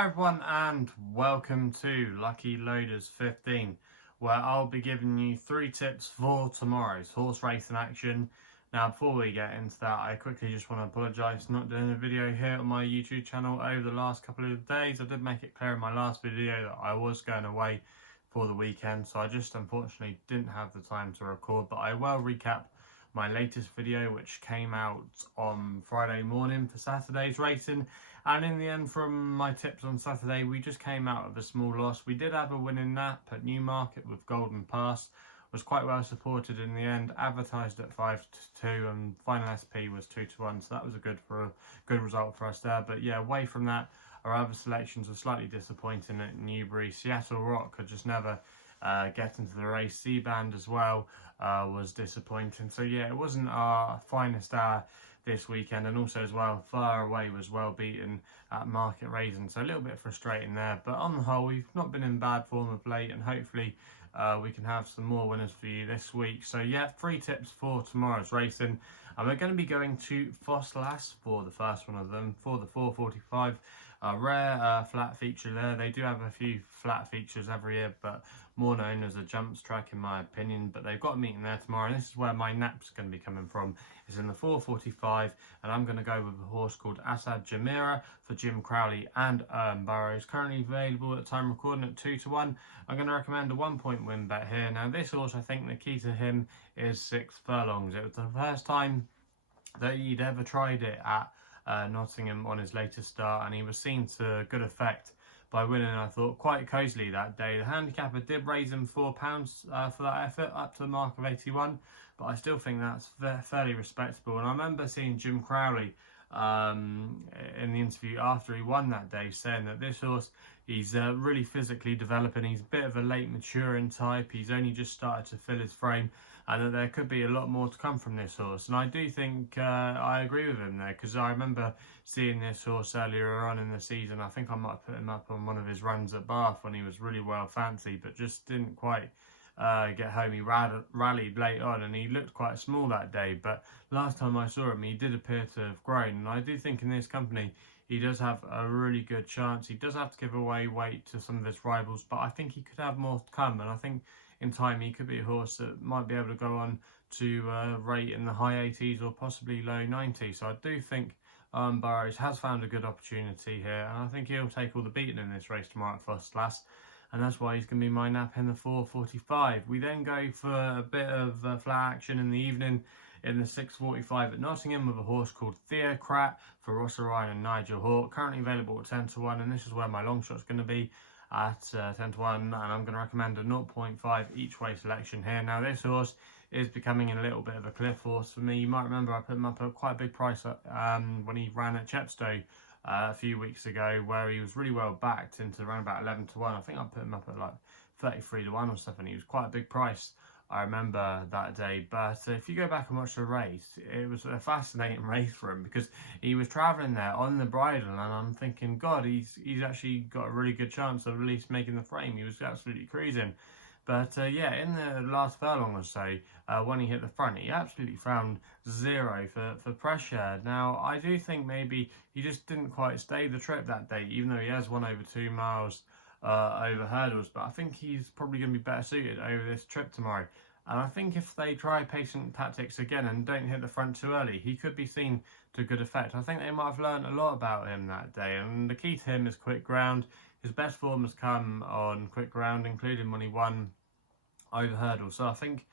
Hi everyone and welcome to Lucky Loaders 15, where I'll be giving you 3 tips for tomorrow's horse racing action. Now before we get into that, I quickly just want to apologise for not doing a video here on my YouTube channel over the last couple of days. I did make it clear in my last video that I was going away for the weekend, so I just unfortunately didn't have the time to record, but I will recap my latest video which came out on Friday morning for Saturday's racing. And in the end, from my tips on Saturday, we just came out of a small loss. We did have a winning nap at Newmarket with Golden Pass. Was quite well supported in the end, advertised at 5-2 and final SP was 2-1, so that was a good result for us there. But yeah, away from that, our other selections were slightly disappointing at Newbury. Seattle Rock could just never get into the race. C-Band as well was disappointing. So yeah, it wasn't our finest hour this weekend, and also as well, Far Away was well beaten at Market Raisin, so a little bit frustrating there. But on the whole, we've not been in bad form of late, and hopefully we can have some more winners for you this week. So yeah, 3 tips for tomorrow's racing, and we're going to be going to Ffos Las for the first one of them for the 445. A rare flat feature there. They do have a few flat features every year, but more known as a jumps track in my opinion. But they've got a meeting there tomorrow, and this is where my nap's going to be coming from. It's in the 445, and I'm going to go with a horse called Asadjumeirah for Jim Crowley and Burrows. Currently available at the time recording at 2-1. I'm going to recommend a 1-point win bet here. Now this horse, I think the key to him is 6 furlongs. It was the first time that he'd ever tried it at Nottingham on his latest start, and he was seen to good effect by winning, I thought, quite cosily that day. The handicapper did raise him £4 for that effort, up to the mark of 81, but I still think that's fairly respectable. And I remember seeing Jim Crowley in the interview after he won that day saying that this horse, he's really physically developing. He's a bit of a late maturing type. He's only just started to fill his frame, and that there could be a lot more to come from this horse. And I do think I agree with him there, because I remember seeing this horse earlier on in the season. I think I might have put him up on one of his runs at Bath when he was really well fancied, but just didn't quite get home. He rallied late on, and he looked quite small that day, but last time I saw him he did appear to have grown, and I do think in this company he does have a really good chance. He does have to give away weight to some of his rivals, but I think he could have more to come, and I think in time he could be a horse that might be able to go on to rate in the high 80s or possibly low 90s. So I do think Burrows has found a good opportunity here, and I think he'll take all the beating in this race tomorrow at Ffos Las, and that's why he's going to be my nap in the 445. We then go for a bit of flat action in the evening in the 645 at Nottingham with a horse called Theocrat for Ross Ryan and Nigel Hawke, currently available at 10-1, and this is where my long shot's going to be at 10-1, and I'm going to recommend a 0.5 each way selection here. Now this horse is becoming a little bit of a cliff horse for me. You might remember I put him up at quite a big price when he ran at Chepstow a few weeks ago, where he was really well backed into around about 11-1. I think I put him up at like 33-1 or something. He was quite a big price, I remember that day. But if you go back and watch the race, it was a fascinating race for him, because he was travelling there on the bridle, and I'm thinking, God, he's actually got a really good chance of at least making the frame. He was absolutely cruising. But yeah, in the last furlong or so, when he hit the front, he absolutely found zero for pressure. Now, I do think maybe he just didn't quite stay the trip that day, even though he has won over 2 miles over hurdles. But I think he's probably going to be better suited over this trip tomorrow. And I think if they try patient tactics again and don't hit the front too early, he could be seen to good effect. I think they might have learned a lot about him that day, and the key to him is quick ground. His best form has come on quick ground, including when he won over hurdles. So I think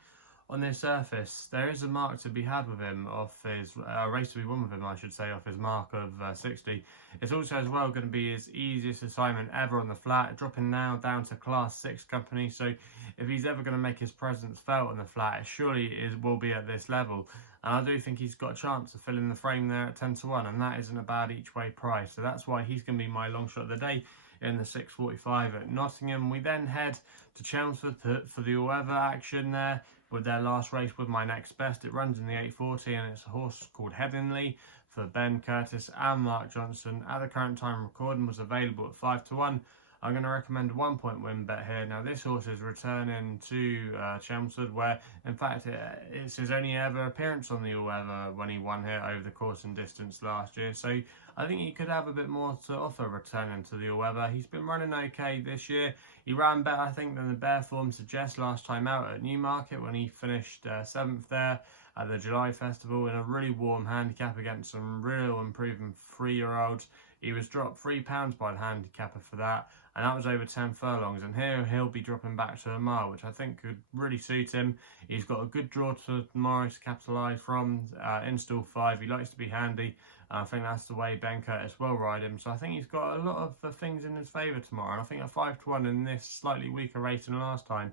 on this surface there is a mark to be had with him off his race to be won with him, I should say, off his mark of 60. It's also as well going to be his easiest assignment ever on the flat, dropping now down to class 6 company. So if he's ever going to make his presence felt on the flat, it surely will be at this level. And I do think he's got a chance of filling the frame there at 10-1, and that isn't a bad each way price. So that's why he's going to be my long shot of the day in the 645 at Nottingham. We then head to Chelmsford for the all-weather action there with their last race with my next best. It runs in the 840, and it's a horse called Headingley for Ben Curtis and Mark Johnson. At the current time recording, was available at 5-1. I'm going to recommend a 1 point win bet here. Now this horse is returning to Chelmsford, where in fact it's his only ever appearance on the all-weather when he won here over the course and distance last year. So I think he could have a bit more to offer returning to the all-weather. He's been running okay this year. He ran better, I think, than the bare form suggests last time out at Newmarket when he finished 7th there at the July Festival in a really warm handicap against some real improving 3-year-olds. He was dropped £3 by the handicapper for that, and that was over 10 furlongs. And here he'll be dropping back to a mile, which I think could really suit him. He's got a good draw to tomorrow to capitalise from in stall 5. He likes to be handy. I think that's the way Ben Curtis will ride him. So I think he's got a lot of things in his favour tomorrow. And I think a 5-1 in this slightly weaker race than last time,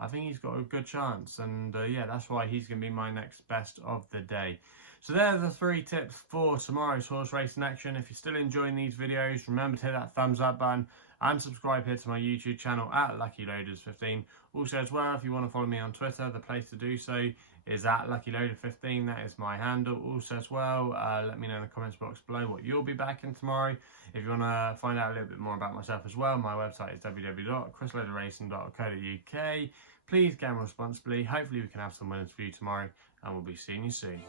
I think he's got a good chance. And yeah, that's why he's going to be my next best of the day. So there are the 3 tips for tomorrow's horse racing action. If you're still enjoying these videos, remember to hit that thumbs up button and subscribe here to my YouTube channel at LuckyLoaders15. Also as well, if you want to follow me on Twitter, the place to do so is at LuckyLoader15. That is my handle. Also as well, let me know in the comments box below what you'll be backing tomorrow. If you want to find out a little bit more about myself as well, my website is www.chrisloaderracing.co.uk. Please gamble responsibly. Hopefully we can have some winners for you tomorrow, and we'll be seeing you soon.